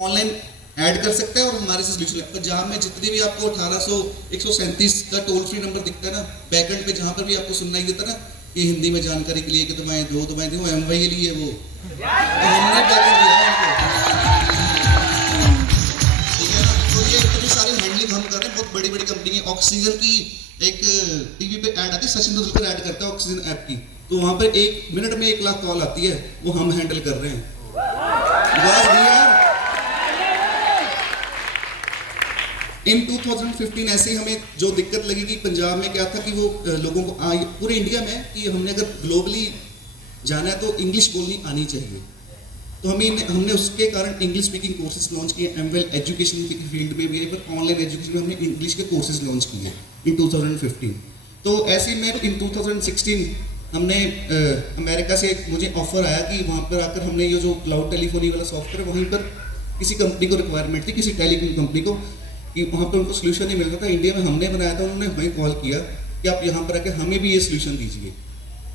Online add कर सकता है और हमारे से सोल्यूशन है। जहाँ में जितनी भी आपको 1800 137 का टोल फ्री नंबर दिखता है ना, बैकएंड पे जहाँ पर भी आपको सुनना ही देता ना कि हिंदी में जानकारी के लिए कि दबाएं दो दबाएं दो, एमवाई के लिए वो तो हमने बैकएंड दिया उनको, ठीक है ना। तो ये इतनी सारी हैंडलिंग हम कर रहे हैं। बहुत बड़ी बड़ी कंपनी है। ऑक्सीजन की एक टीवी पे ऐड आती है, सचिन तेंदुलकर ऐड करता है ऑक्सीजन ऐप की, तो वहाँ पर 1 मिनट में 1 लाख कॉल आती है, वो हम हैंडल कर रहे हैं। इन 2015 ऐसे ही हमें जो दिक्कत लगी कि पंजाब में क्या था कि वो लोगों को पूरे इंडिया में कि हमने अगर ग्लोबली जाना है तो इंग्लिश बोलनी आनी चाहिए, तो हमने उसके कारण इंग्लिश स्पीकिंग कोर्सेज लॉन्च किए। एमवेल एजुकेशन की फील्ड में भी है, पर ऑनलाइन एजुकेशन में हमने इंग्लिश के कोर्सेज लॉन्च किए इन 2015। तो ऐसे ही मैं इन 2016 हमने अमेरिका से मुझे ऑफर आया कि वहाँ पर आकर हमने ये जो क्लाउड टेलीफोनी वाला सॉफ्टवेयर, वहीं पर किसी कंपनी को रिक्वायरमेंट थी, किसी टेलीकॉम कंपनी को, कि वहाँ पर उनको सोल्यूशन नहीं मिल रहा था। इंडिया में हमने बनाया था, उन्होंने हमें कॉल किया कि आप यहाँ पर आके हमें भी ये सोल्यूशन दीजिए।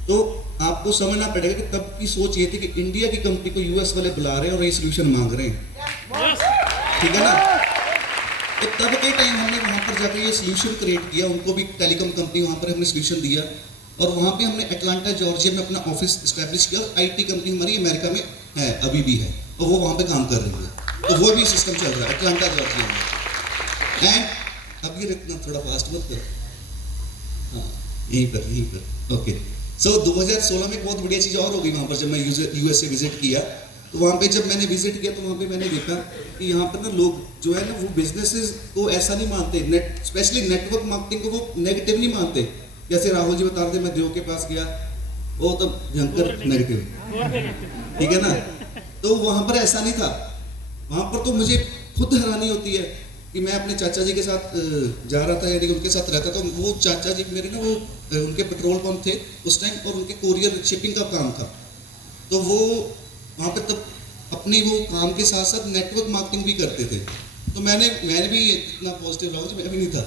तो आपको समझना पड़ेगा कि तब की सोच ये थी कि इंडिया की कंपनी को यूएस वाले बुला रहे हैं और ये सोल्यूशन मांग रहे हैं, ठीक है ना। तो तब के टाइम हमने वहाँ पर जाकर ये सोल्यूशन क्रिएट किया, उनको भी टेलीकॉम कंपनी वहाँ पर हमने सोल्यूशन दिया, और वहाँ पे हमने अटलांटा जॉर्जिया में अपना ऑफिस इस्टेब्लिश किया। और आईटी कंपनी हमारी अमेरिका में है, अभी भी है, और वो वहाँ पे काम कर रही है, तो वो भी सिस्टम चल रहा है अटलांटा जॉर्जिया में। एंड अब ये इतना थोड़ा फास्ट मत कर, हाँ यहीं पर ओके। सो 2016 में एक बहुत बढ़िया चीज़ और हो गई वहाँ पर, जब मैं यूएसए विजिट किया, तो वहाँ पे जब मैंने विजिट किया तो वहाँ पे मैंने देखा कि यहाँ पर ना लोग जो है ना वो बिजनेसेस को ऐसा नहीं मानते, स्पेशली नेटवर्क मार्केटिंग को वो नेगेटिव नहीं मानते। जैसे राहुल जी बता रहे थे, मैं देव के पास गया, वो तो भयंकर नेगेटिव, ठीक है ना। तो वहाँ पर ऐसा नहीं था। वहाँ पर तो मुझे खुद हैरानी होती है कि मैं अपने चाचा जी के साथ जा रहा था, यानी कि उनके साथ रहता था। तो वो चाचा जी मेरे ना वो उनके पेट्रोल पंप थे उस टाइम, और उनके कोरियर शिपिंग का काम था। तो वो वहाँ पर तब अपनी वो काम के साथ साथ नेटवर्क मार्केटिंग भी करते थे। तो मैंने भी इतना पॉजिटिव रहा, मैं भी नहीं था,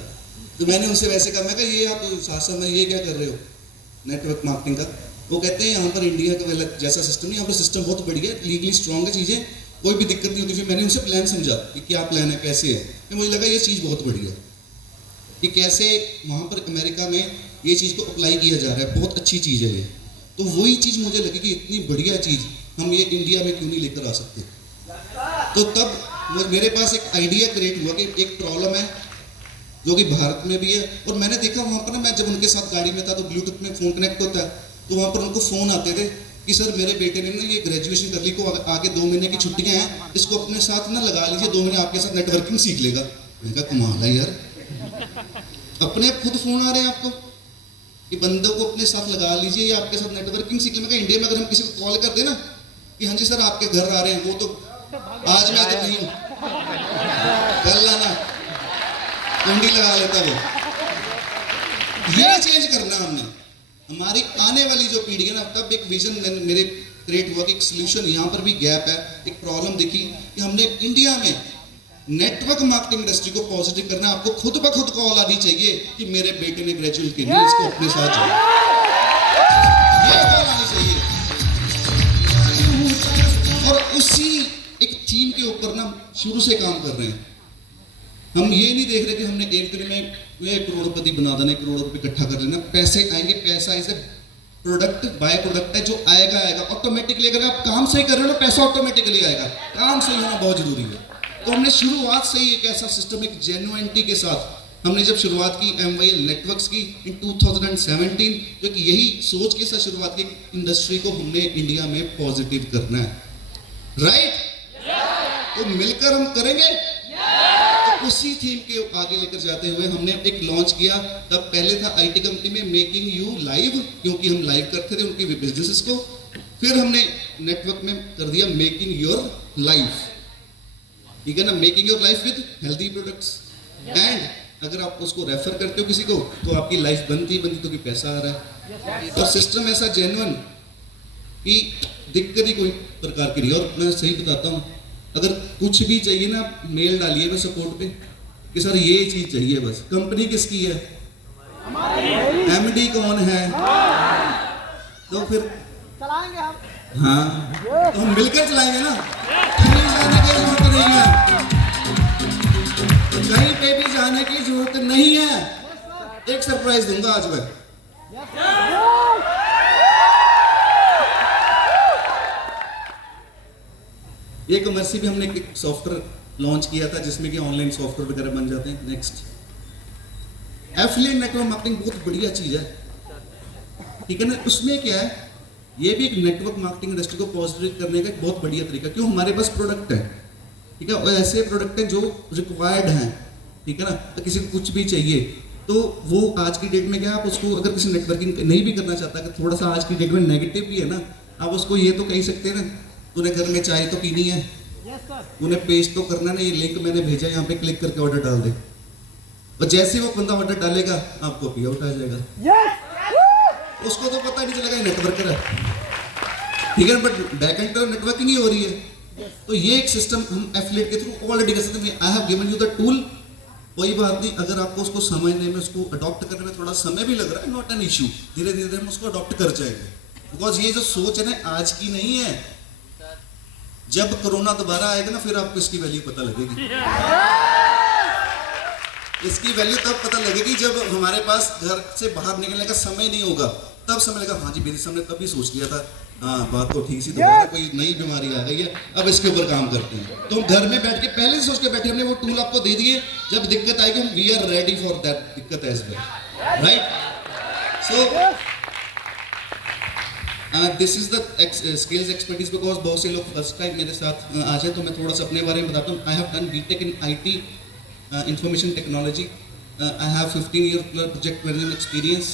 तो मैंने उनसे वैसे कहा, मैं कहा ये आप साथ साथ में ये क्या कर रहे हो नेटवर्क मार्केटिंग का। वो कहते हैं यहाँ पर इंडिया का जैसा सिस्टम नहीं, यहाँ पर सिस्टम बहुत बढ़िया है, लीगली स्ट्रॉन्ग है, चीज़ें कोई भी दिक्कत नहीं होती। फिर मैंने उनसे प्लान समझा कि क्या प्लान है, कैसे है। फिर मुझे लगा ये चीज़ बहुत बढ़िया है कि कैसे वहाँ पर अमेरिका में ये चीज़ को अप्लाई किया जा रहा है, बहुत अच्छी चीज़ है ये। तो वही चीज़ मुझे लगी कि इतनी बढ़िया चीज़ हम ये इंडिया में क्यों नहीं लेकर आ सकते। तो तब मेरे पास एक आइडिया क्रिएट हुआ कि एक प्रॉब्लम है जो कि भारत में भी है, और मैंने देखा वहाँ पर ना, मैं जब उनके साथ गाड़ी में था तो ब्लूटूथ में फ़ोन कनेक्ट होता है, तो वहाँ पर उनको फ़ोन आते थे कि सर मेरे बेटे ने ना ये ग्रेजुएशन कर ली, को आगे 2 महीने की छुट्टियाँ हैं, इसको अपने साथ ना लगा लीजिए, 2 महीने आपके साथ नेटवर्किंग सीख लेगा। मैंने कहा कमाल है यार, अपने खुद फ़ोन आ रहे हैं आपको कि बंदे को अपने साथ लगा लीजिए या आपके साथ नेटवर्किंग सीख ले। मैं इंडिया में अगर हम किसी को कॉल कर दें ना कि हाँ जी सर आपके घर आ रहे हैं, वो तो आज मैं इधर नहीं हूँ, कल आना, कुंडी लगा लेता वो। ये चेंज करना हमने, हमारी आने वाली जो पीढ़ी है ना। तब एक विजन मेरे क्रिएट हुआ कि एक सोल्यूशन यहाँ पर भी गैप है, एक प्रॉब्लम देखी कि हमने इंडिया में नेटवर्क मार्केटिंग इंडस्ट्री को पॉजिटिव करना। आपको खुद ब खुद कॉल आनी चाहिए कि मेरे बेटे ने ग्रेजुएट की नहीं, इसको अपने साथ जोड़ो, ये कॉल आनी चाहिए। और उसी एक थीम के ऊपर ना शुरू से काम कर रहे हैं। हम ये नहीं देख रहे कि हमने एक दिन में करोड़पति बना देना, करोड़ रुपए इकट्ठा कर लेना, पैसे आएंगे। पैसा is a product, by product है, जो आएगा ऑटोमेटिकली। अगर आप काम सही कर रहे हो ना, पैसा ऑटोमेटिकली आएगा। काम सही होना बहुत जरूरी है। तो हमने शुरुआत से ही एक ऐसा सिस्टम, एक जेन्युइनिटी के साथ हमने जब शुरुआत की एमवाईएल नेटवर्क्स की इन 2017, जो कि यही सोच के साथ शुरुआत की, इंडस्ट्री को हमने इंडिया में पॉजिटिव करना है, राइट। तो मिलकर हम करेंगे। तो उसी थीम के आगे लेकर जाते हुए हमने एक लॉन्च किया। तब पहले था आईटी कंपनी में मेकिंग यू लाइव, क्योंकि हम लाइव करते थे उनके बिजनेसेस को। फिर हमने नेटवर्क में कर दिया मेकिंग योर लाइफ, ठीक है ना, making your life with healthy products. And अगर आप उसको रेफर करते हो किसी को तो आपकी लाइफ बनती तो कि पैसा आ रहा है। और सिस्टम ऐसा जेन्युइन कि दिक्कत ही कोई प्रकार की नहीं। और मैं सही बताता हूँ, अगर कुछ भी चाहिए ना, मेल डालिए मैं सपोर्ट पे कि सर ये चीज़ चाहिए बस। कंपनी किसकी है, एमडी कौन है, तो फिर चलाएंगे हम, हाँ तो हम मिलकर चलाएंगे ना। नहीं है, कहीं पे भी जाने की जरूरत नहीं है। एक सरप्राइज दूंगा आज मैं। ये कमर्सी भी हमने एक सॉफ्टवेयर लॉन्च किया था जिसमें कि ऑनलाइन सॉफ्टवेयर वगैरह बन जाते हैं। नेक्स्ट, एफिलिएट नेटवर्क मार्केटिंग बहुत बढ़िया चीज है, ठीक है ना। उसमें क्या है, ये भी एक नेटवर्क मार्केटिंग इंडस्ट्री को पॉजिटिव करने का एक बहुत बढ़िया तरीका। क्यों, हमारे पास प्रोडक्ट है, ठीक है, और ऐसे प्रोडक्ट हैं जो रिक्वायर्ड हैं, ठीक है ना। तो किसी को कुछ भी चाहिए तो वो आज की डेट में क्या, आप उसको अगर किसी नेटवर्किंग नहीं भी करना चाहता, कि थोड़ा सा आज की डेट में नेगेटिव भी है ना, आप उसको ये तो कह सकते हैं ना, तूने घर में चाय तो पीनी है, तूने पेस्ट तो करना है ना, ये लिंक मैंने भेजा, यहाँ पे क्लिक करके ऑर्डर डाल दे। और जैसे वो बंदा ऑर्डर डालेगा आपको पे आउट आ जाएगा। उसको तो पता नहीं चलेगा ये नेटवर्कर है, ठीक है, बट बैक एंड पर नेटवर्किंग ही हो रही है। तो ये एक सिस्टम हम एफिलिएट के थ्रू ऑलरेडी कर सकते हैं। I have given you the tool, कोई बात नहीं, अगर आपको उसको समझने में, उसको अडॉप्ट करने में थोड़ा समय भी लग रहा है, नॉट एन इशू, धीरे धीरे हम उसको अडॉप्ट कर जाएंगे। बिकॉज ये जो सोच है ना, आज की नहीं है, जब कोरोना दोबारा आएगा ना, फिर आपको इसकी वैल्यू पता लगेगी। इसकी वैल्यू तब पता लगेगी जब हमारे पास घर से बाहर निकलने का समय नहीं होगा, तब समय लगा, हाँ जी मेरे सामने तभी सोच लिया था, हाँ बात तो ठीक सी, दोबारा कोई नई बीमारी आ गई है, अब इसके ऊपर काम करते हैं। तो हम घर में बैठ के पहले से सोच के बैठे, हमने वो टूल आपको दे दिए, जब दिक्कत आएगी हम we are ready for that दिक्कत as well, right. So this is the skills expertise, because बहुत से लोग फर्स्ट टाइम मेरे साथ आज है, तो मैं थोड़ा सा अपने बारे में बताता हूँ। I have done BTech in IT information technology. I have 15-year project management experience.